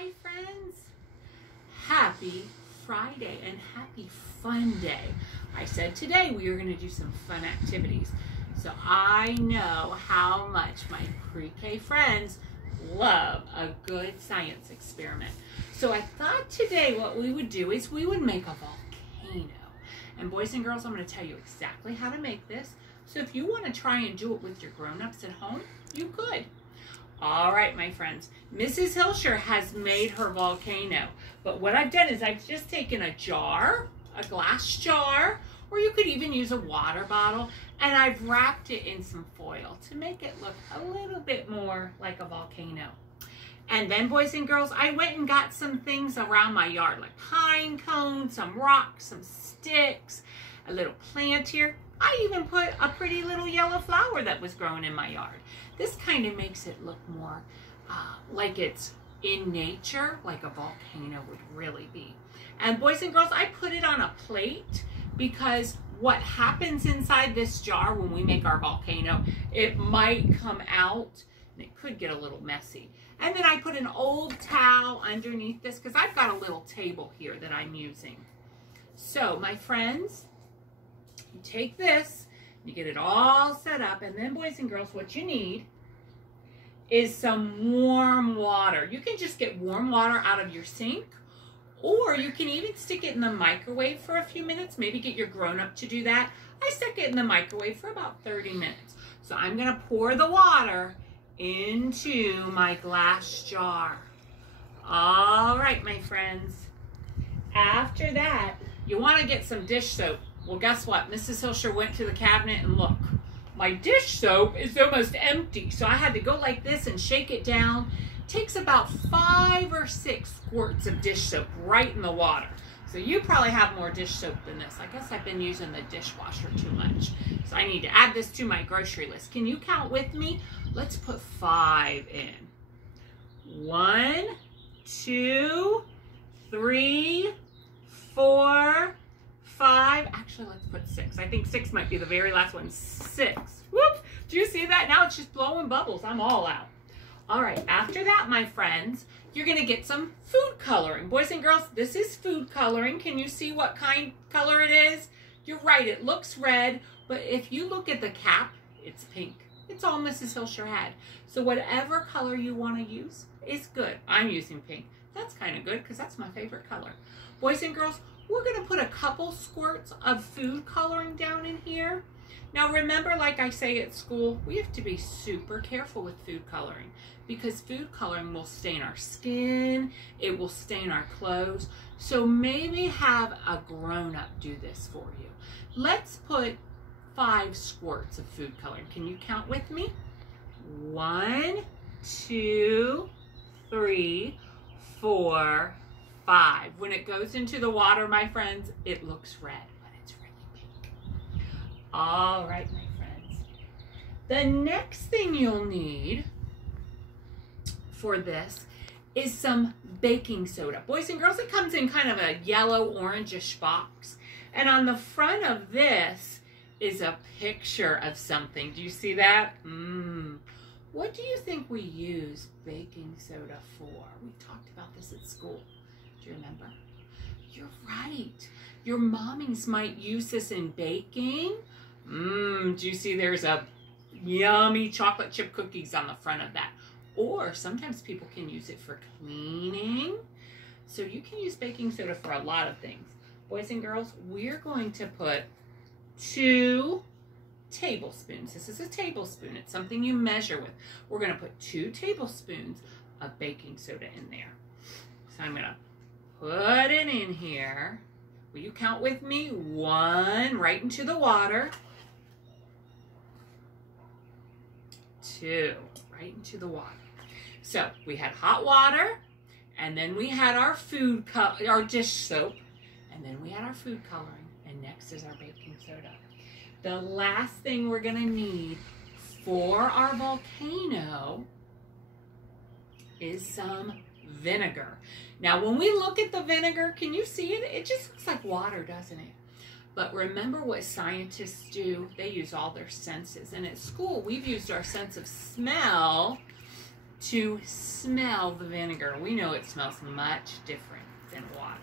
Hi friends, happy Friday and happy fun day. I said today we are going to do some fun activities. So I know how much my pre-K friends love a good science experiment. So I thought today what we would do is we would make a volcano. And boys and girls, I'm going to tell you exactly how to make this. So if you want to try and do it with your grown-ups at home, you could. All right, my friends, Mrs. Hilsher has made her volcano. But what I've done is I've just taken a jar, a glass jar, or you could even use a water bottle, and I've wrapped it in some foil to make it look a little bit more like a volcano. And then, boys and girls, I went and got some things around my yard, like pine cones, some rocks, some sticks, a little plant here. I even put a pretty little yellow flower that was growing in my yard. This kind of makes it look more like it's in nature, like a volcano would really be. And boys and girls, I put it on a plate because what happens inside this jar when we make our volcano, it might come out and it could get a little messy. And then I put an old towel underneath this because I've got a little table here that I'm using. So my friends, you take this, you get it all set up, and then boys and girls, what you need is some warm water. You can just get warm water out of your sink, or you can even stick it in the microwave for a few minutes, maybe get your grown-up to do that. I stick it in the microwave for about 30 minutes. So I'm gonna pour the water into my glass jar. All right, my friends. After that, you wanna get some dish soap. Well, guess what? Mrs. Hilsher went to the cabinet and look. My dish soap is almost empty. So I had to go like this and shake it down. It takes about 5 or 6 squirts of dish soap right in the water. So you probably have more dish soap than this. I guess I've been using the dishwasher too much. So I need to add this to my grocery list. Can you count with me? Let's put 5 in. 1, 2, 3, 4, 5, actually let's put 6. I think 6 might be the very last one. 6. Whoops! Do you see that? Now it's just blowing bubbles. I'm all out. All right, after that, my friends, you're gonna get some food coloring. Boys and girls, this is food coloring. Can you see what kind color it is? You're right, it looks red, but if you look at the cap, it's pink. It's all Mrs. Hilsher had. So whatever color you wanna use is good. I'm using pink. That's kind of good because that's my favorite color. Boys and girls, we're going to put a couple squirts of food coloring down in here. Now remember, like I say at school, we have to be super careful with food coloring because food coloring will stain our skin, it will stain our clothes. So maybe have a grown-up do this for you. Let's put 5 squirts of food coloring. Can you count with me? 1, 2, 3, 4, 5. When it goes into the water, my friends, it looks red, but it's really pink. All right, my friends. The next thing you'll need for this is some baking soda. Boys and girls, it comes in kind of a yellow orangish box. And on the front of this is a picture of something. Do you see that? What do you think we use baking soda for? We talked about this at school. Do you remember? You're right. Your mommies might use this in baking. Do you see there's a yummy chocolate chip cookies on the front of that? Or sometimes people can use it for cleaning. So you can use baking soda for a lot of things. Boys and girls, we're going to put 2 tablespoons. This is a tablespoon. It's something you measure with. We're going to put 2 tablespoons of baking soda in there. So I'm going to put it in here. Will you count with me? 1, right into the water. 2, right into the water. So we had hot water, and then we had our our dish soap, and then we had our food coloring, and next is our baking soda. The last thing we're gonna need for our volcano is some vinegar. Now, when we look at the vinegar, can you see it? It just looks like water, doesn't it? But remember what scientists do? They use all their senses. And at school, we've used our sense of smell to smell the vinegar. We know it smells much different than water.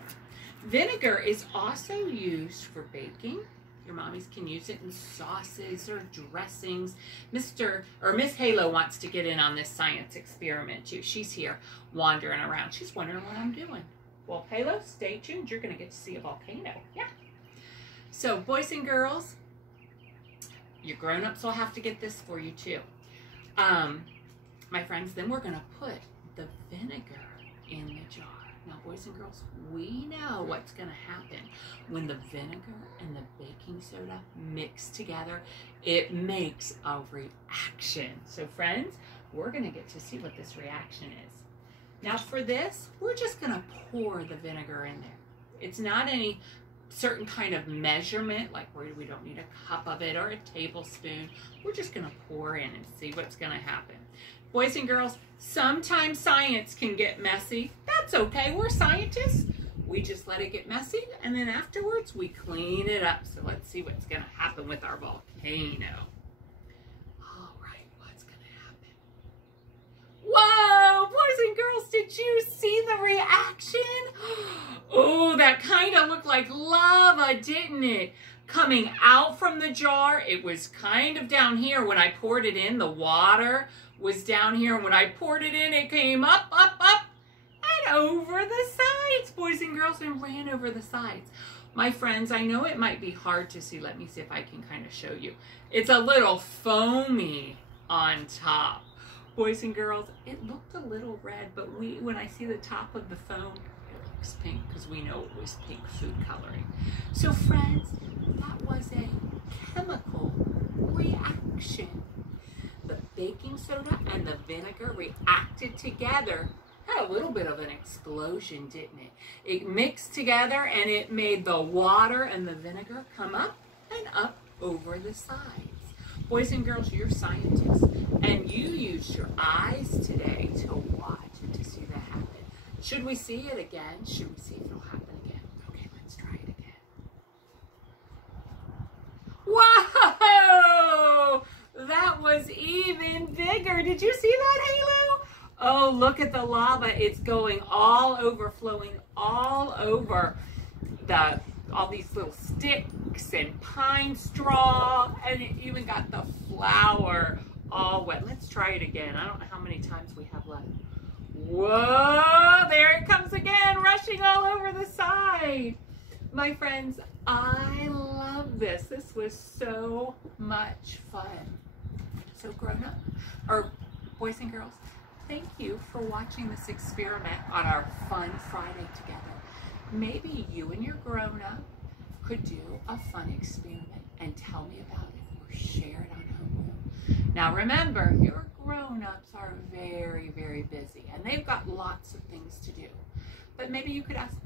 Vinegar is also used for baking. Your mommies can use it in sauces or dressings. Miss Halo wants to get in on this science experiment too. She's here wandering around. She's wondering what I'm doing. Well, Halo, stay tuned. You're going to get to see a volcano. Yeah. So, boys and girls, your grown-ups will have to get this for you too. My friends, then we're going to put the vinegar in the jar. Now, boys and girls, we know what's going to happen when the vinegar and the baking soda mix together. It makes a reaction. So, friends, we're going to get to see what this reaction is. Now, for this, we're just going to pour the vinegar in there. It's not any certain kind of measurement, like we don't need a cup of it or a tablespoon. We're just going to pour in and see what's going to happen. Boys and girls, sometimes science can get messy. That's okay. We're scientists. We just let it get messy, and then afterwards we clean it up. So let's see what's going to happen with our volcano. All right, what's going to happen? Whoa, boys and girls, did you see the reaction? Oh, that kind of looked like lava, didn't it? Coming out from the jar, it was kind of down here. When I poured it in, the water was down here. And when I poured it in, it came up, up, up, and over the sides, boys and girls, and ran over the sides. My friends, I know it might be hard to see. Let me see if I can kind of show you. It's a little foamy on top. Boys and girls, it looked a little red, but when I see the top of the foam, it looks pink because we know it was pink food coloring. So friends, that was a chemical reaction. The baking soda and the vinegar reacted together. Had a little bit of an explosion, didn't it? It mixed together and it made the water and the vinegar come up and up over the sides. Boys and girls, you're scientists, and you used your eyes today to watch and to see that happen. Should we see it again? Should we see if it'll happen again? Okay, let's try it again. Whoa! That was even bigger. Did you see that, Halo? Oh, look at the lava. It's going all overflowing all over all these little sticks and pine straw, and it even got the flour all wet. Let's try it again. I don't know how many times we have left. Whoa, there it comes again, rushing all over the side. My friends, I love this. This was so much fun. So grown up, or boys and girls, thank you for watching this experiment on our Fun Friday together. Maybe you and your grown-up could do a fun experiment and tell me about it or share it on homeroom. Now remember, your grown-ups are very, very busy and they've got lots of things to do. But maybe you could ask,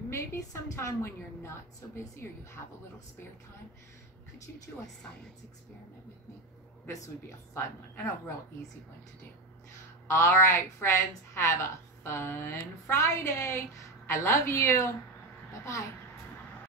maybe sometime when you're not so busy or you have a little spare time, could you do a science experiment with me? This would be a fun one and a real easy one to do. All right, friends, have a fun Friday. I love you. Bye-bye.